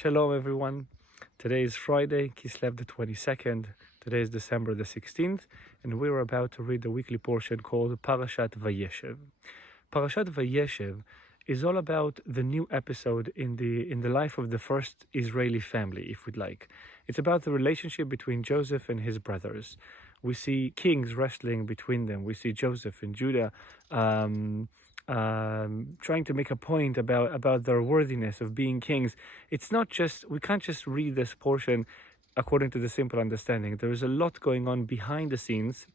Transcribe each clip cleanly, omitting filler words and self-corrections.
Shalom everyone. Today is Friday, Kislev the 22nd. Today is December the 16th, and we're about to read the weekly portion called Parashat VAYESHEV. Parashat VAYESHEV is all about the new episode in the life of the first Israeli family, if we'd like. It's about the relationship between Joseph and his brothers. We see kings wrestling between them. We see Joseph and Judah trying to make a point about their worthiness of being kings. It's not just, we can't just read this portion according to the simple understanding. There is a lot going on behind the scenes,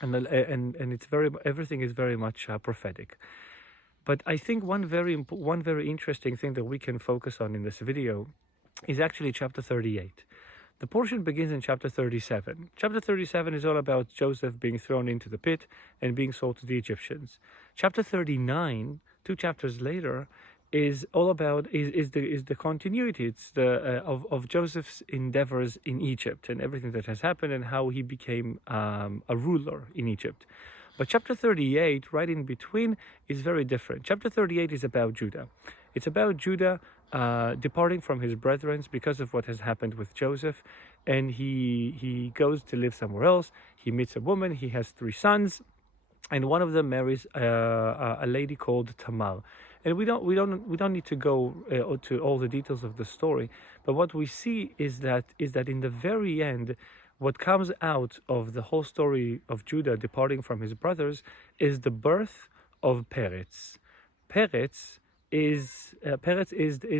and it's everything is very much prophetic. But I think one very interesting thing that we can focus on in this video is actually chapter 38. The portion begins in chapter 37. Chapter 37 is all about Joseph being thrown into the pit and being sold to the Egyptians. Chapter 39, 2 chapters later, is all about the continuity. It's of Joseph's endeavors in Egypt and everything that has happened and how he became a ruler in Egypt. But chapter 38, right in between, is very different. Chapter 38 is about Judah. It's about Judah departing from his brethren because of what has happened with Joseph, and he goes to live somewhere else. He meets a woman. He has 3 sons, and one of them marries a lady called Tamar. And we don't need to go to all the details of the story, but what we see is that in the very end, what comes out of the whole story of Judah departing from his brothers is the birth of Peretz. Peretz is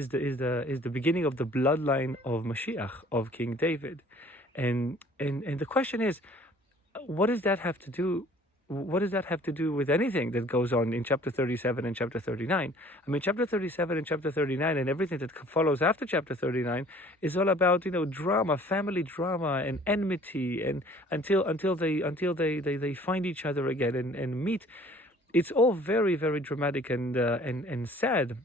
the beginning of the bloodline of Mashiach, of King David, and the question is, what does that have to do? What does that have to do with anything that goes on in chapter 37 and chapter 39? I mean, chapter 37 and chapter 39 and everything that follows after chapter 39 is all about, drama, family drama and enmity, and until they find each other again and meet. It's all very, very dramatic and sad,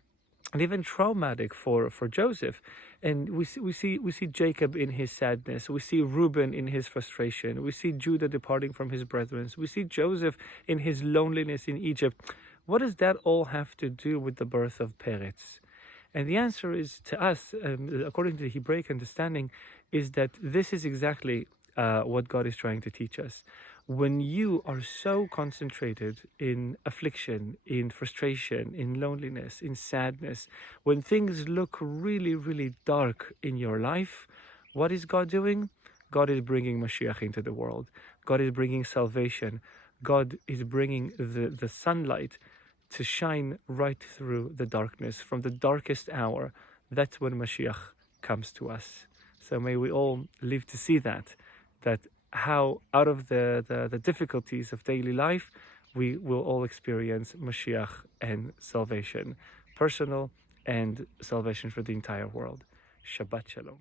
and even traumatic for Joseph. And we see Jacob in his sadness. We see Reuben in his frustration. We see Judah departing from his brethren. We see Joseph in his loneliness in Egypt. What does that all have to do with the birth of Peretz? And the answer is, to us, according to the Hebraic understanding, is that this is exactly what God is trying to teach us. When you are so concentrated in affliction, in frustration, in loneliness, in sadness, when things look really, really dark in your life, what is God doing? God is bringing Mashiach into the world. God is bringing salvation. God is bringing the sunlight to shine right through the darkness. From the darkest hour, that's when Mashiach comes to us. So may we all live to see that how out of the difficulties of daily life, we will all experience Mashiach and salvation, personal and salvation for the entire world. Shabbat Shalom.